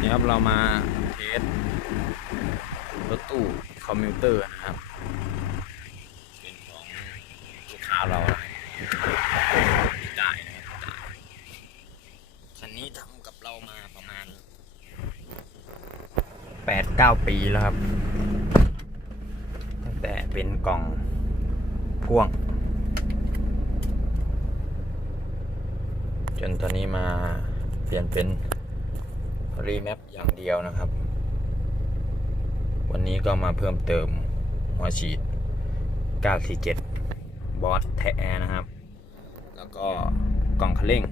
นี่ครับเรามาเทสรถตู้คอมพิวเตอร์นะครับ เป็นของลูกค้าเรานะครับที่ได้นะครับได้คันนี้ทำกับเรามาประมาณแปดเก้าปีแล้วครับ ตั้งแต่เป็นกล่องพ่วง จนตอนนี้มาเปลี่ยนเป็น รีแมปอย่างเดียวนะครับ วันนี้ก็มาเพิ่มเติมหัวฉีด 947 บอสแท้นะครับ แล้วก็กล่องคันเร่ง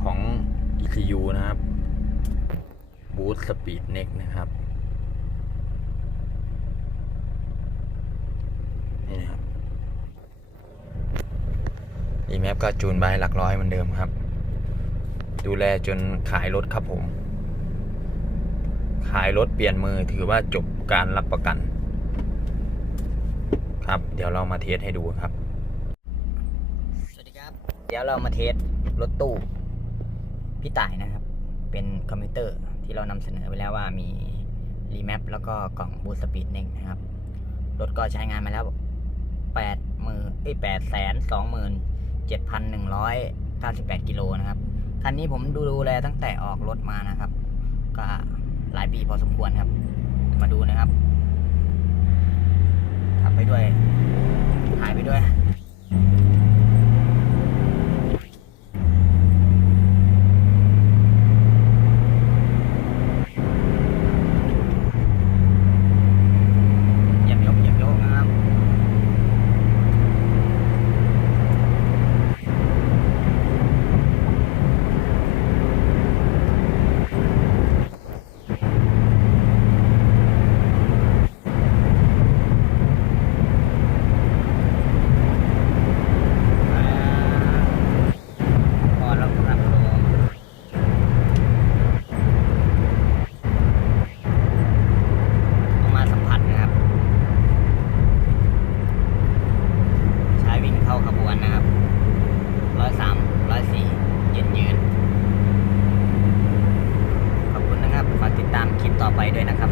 ของ ECU นะครับบูทสปีดเน็กนะครับนี่นะครับอีแมปก็จูนไปหลักร้อยเหมือนเดิมครับ ดูแลจนขายรถครับผม ขายรถเปลี่ยนมือถือว่าจบการรับประกัน ครับ เดี๋ยวเรามาเทสให้ดูครับ สวัสดีครับ เดี๋ยวเรามาเทสรถตู้พี่ต่ายนะครับ เป็นคอมพิวเตอร์ที่เรานำเสนอไปแล้วว่ามีรีแมปแล้วก็กล่องบูสปีดเน่งนะครับ รถก็ใช้งานมาแล้วแปดหมื่นเอ้แปดแสนสองหมื่นเจ็ดพันหนึ่งร้อยเก้าสิบแปดกิโลนะครับ คันนี้ผมดูดูแลตั้งแต่ออกรถมานะครับ ก็หลายปีพอสมควรครับ มาดูนะครับขับไปด้วยถ่ายไปด้วย ต่อไปด้วยนะครับ